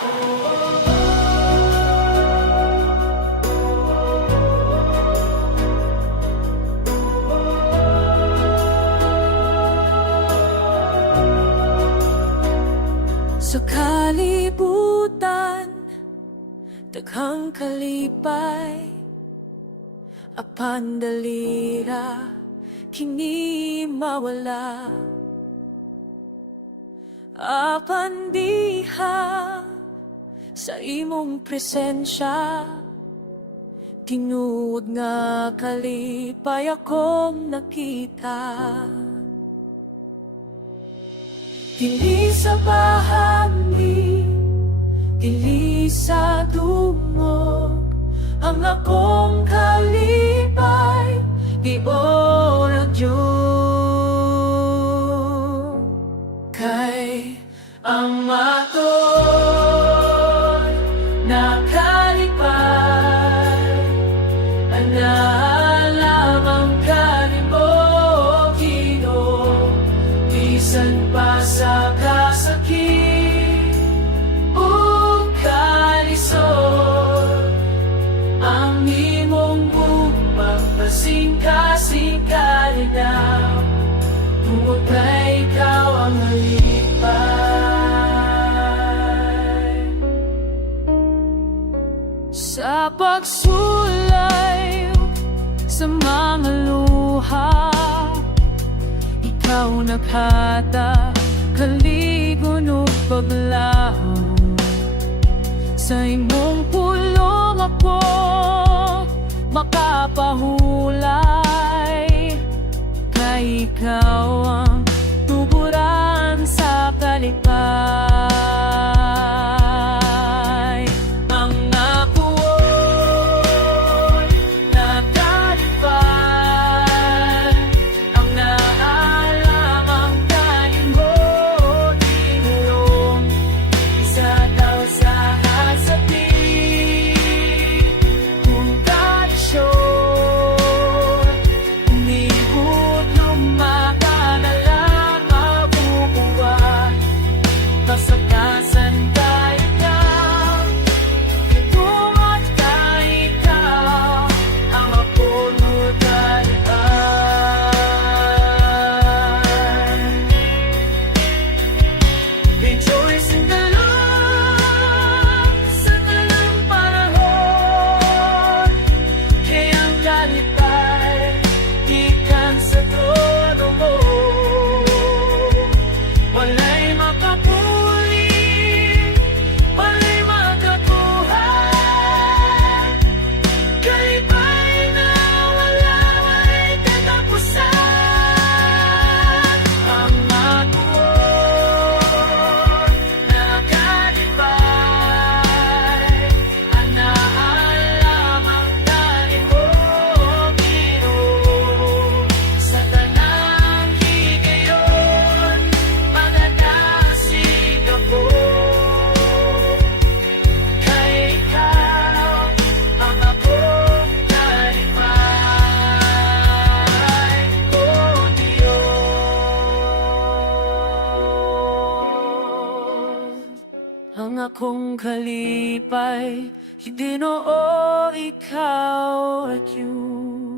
Sa kalibutan, daghang kalipay, apan dalira kini mawala. Apan diha sa imong presensya, tinuod nga kalipay akong nakita. Dili sa bahagi, dili sa dungog, ang akong kalipay giorag yun. Kay ang maton na kalipay, lamang kanimo Ginoo, bisan pa sa kasakit ug kalisod, ang imong bugmang masingka-singkalinaw, tungod na ikaw ang malipay. Sa pagsulay sa mga luha, ikaw naghata kaligon ug paglaho. Sa imong pulong ako makapahulay, kay ikaw ang tuburan sa kalipay. Ang nabuoy na kalipay, ang naalamang kanimo Ginoo, sa tao sa asapit kung kalisyon, umibot lumakanalang mabubuhat, kasakasan tayo na itungat ka ikaw ang mapunutan ay. Rejoice in the Lord sa talang panahon, kaya ang kalipay ikan sa trono mo. Walay makapuli, walay makabuhay, kalipay na walay katapusan. Ang matuon na kalipay, ang naalamang kanimo Ginoo, sa tanang higayon magadasig ako, kay ikaw ang akong kalipay, O Diyos. Ang akong kalipay, Ginoo, ikaw at yun.